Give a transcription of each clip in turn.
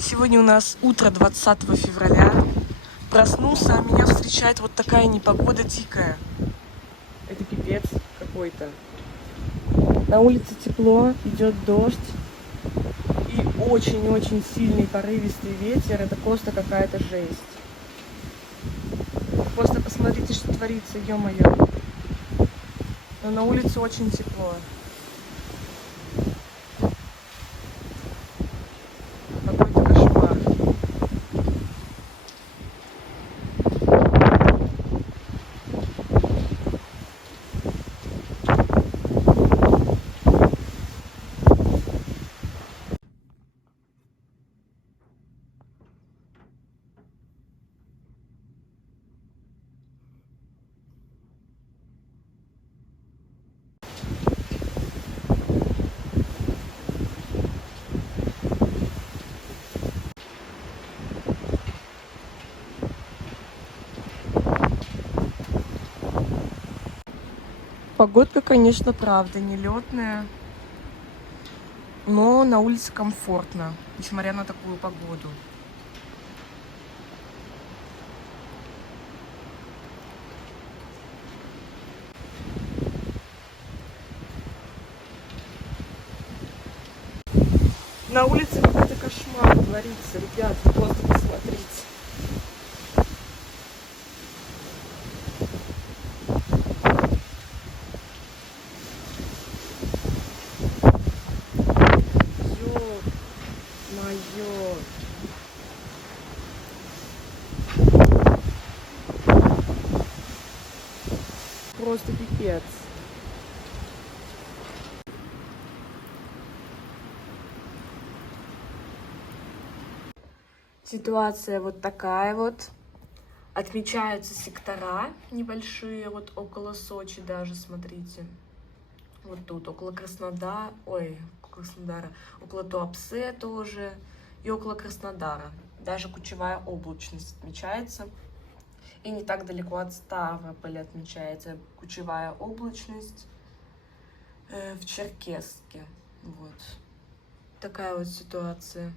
Сегодня у нас утро 20 февраля. Проснулся, а меня встречает вот такая непогода дикая. Это пипец какой-то. На улице тепло, идет дождь. И очень-очень сильный порывистый ветер. Это просто какая-то жесть. Просто посмотрите, что творится, ё-моё. Но на улице очень тепло. Какой-то кошмар. Погодка, конечно, правда нелетная, но на улице комфортно, несмотря на такую погоду. На улице какой-то кошмар творится, ребят, вы просто посмотрите. Ё-моё. Просто пипец. Ситуация вот такая вот. Отмечаются сектора небольшие, вот около Сочи даже, смотрите. Вот тут, около Краснодара, около Туапсе тоже, и около Краснодара. Даже кучевая облачность отмечается. И не так далеко от Ставрополя отмечается кучевая облачность в Черкесске. Вот. Такая вот ситуация.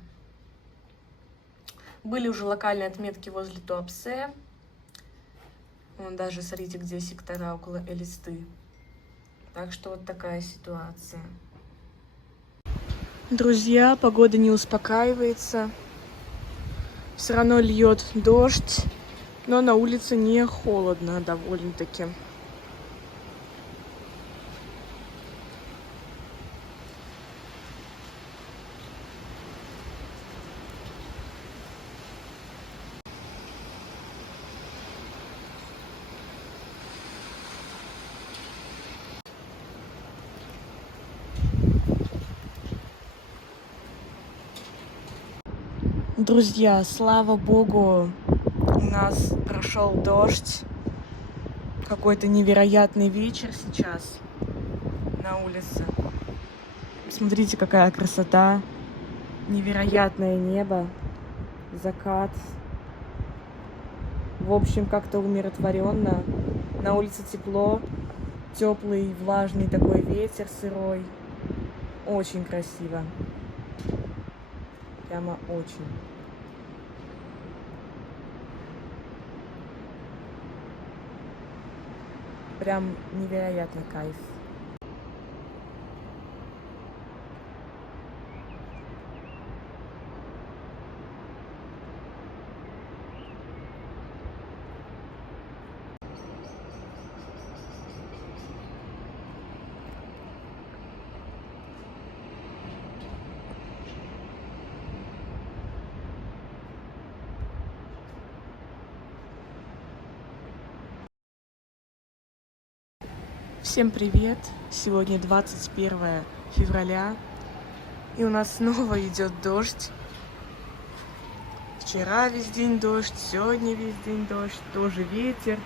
Были уже локальные отметки возле Туапсе. Вон даже, смотрите, где сектора около Элисты. Так что вот такая ситуация. Друзья, погода не успокаивается. Все равно льет дождь, но на улице не холодно довольно-таки. Друзья, слава богу, у нас прошел дождь. Какой-то невероятный вечер сейчас на улице. Смотрите, какая красота. Невероятное небо, закат. В общем, как-то умиротворенно. На улице тепло, теплый, влажный такой ветер сырой. Очень красиво. Прямо очень. Прям невероятный кайф. Всем привет! Сегодня 21 февраля, и у нас снова идет дождь. Вчера весь день дождь, сегодня весь день дождь, тоже ветер.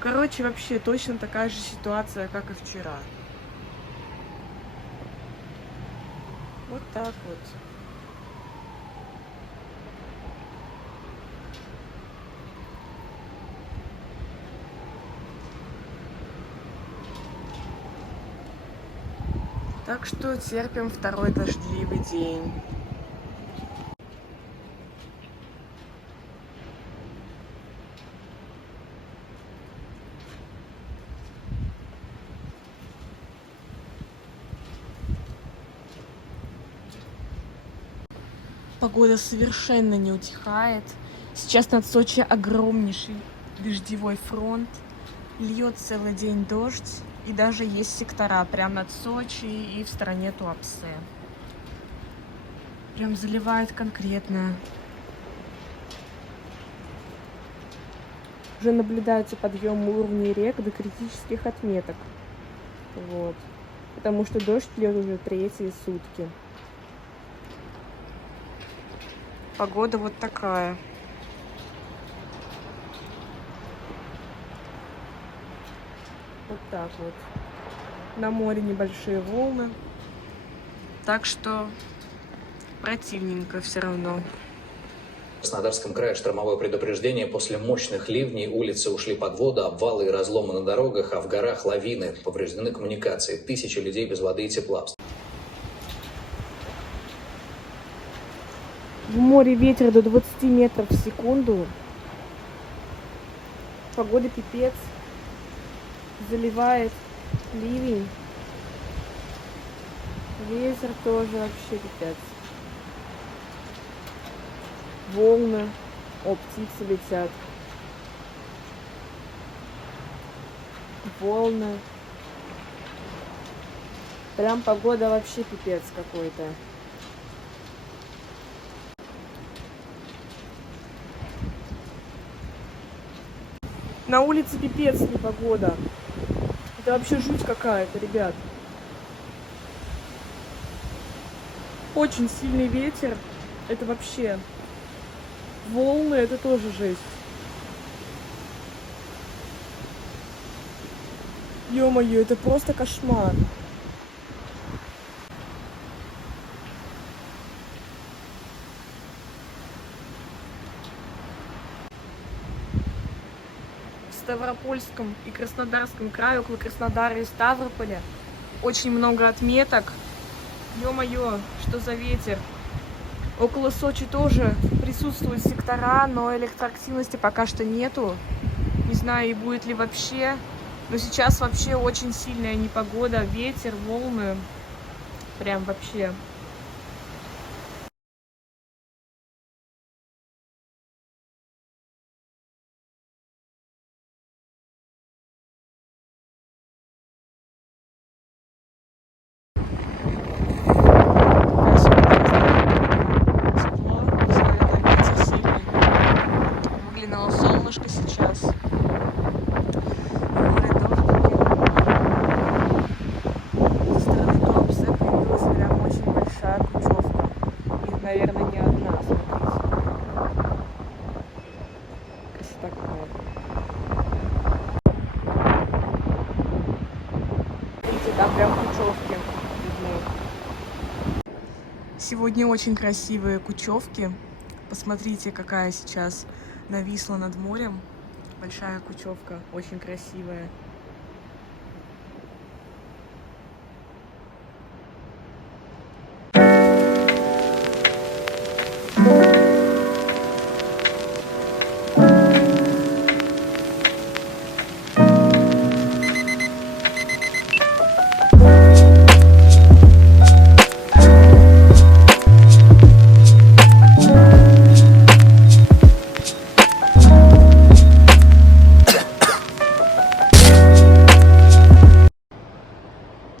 Короче, вообще точно такая же ситуация, как и вчера. Вот так вот. Так что терпим второй дождливый день. Погода совершенно не утихает. Сейчас над Сочи огромнейший дождевой фронт. Льет целый день дождь. И даже есть сектора прямо над Сочи и в стороне Туапсе. Прям заливает конкретно. Уже наблюдается подъем уровней рек до критических отметок. Вот. Потому что дождь льет уже третьи сутки. Погода вот такая. Вот так вот. На море небольшие волны. Так что противненько все равно. В Краснодарском крае штормовое предупреждение. После мощных ливней улицы ушли под воду, обвалы и разломы на дорогах, а в горах лавины. Повреждены коммуникации. Тысячи людей без воды и тепла. В море ветер до 20 метров в секунду. Погода пипец. Заливает ливень. Ветер тоже вообще пипец. Волны. О, птицы летят. Волны. Прям погода вообще пипец какой-то. На улице пипец непогода. Это вообще жуть какая-то, ребят. Очень сильный ветер. Это вообще... Волны, это тоже жесть. Ё-моё, это просто кошмар. В Ставропольском и Краснодарском крае, около Краснодара и Ставрополя, очень много отметок. Ё-моё, что за ветер. Около Сочи тоже присутствуют сектора, но электроактивности пока что нету. Не знаю, и будет ли вообще. Но сейчас вообще очень сильная непогода, ветер, волны. Прям вообще. Выглянуло солнышко сейчас. Со стороны Туапсе появилась прям очень большая кучевка. И, наверное, не одна, смотрите. Красота какая-то. Видите, там прям кучевки видны. Сегодня очень красивые кучевки. Посмотрите, какая сейчас нависла над морем. Большая кучевка, очень красивая.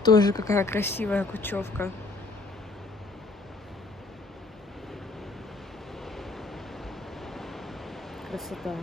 Тоже какая красивая кучевка. Красота.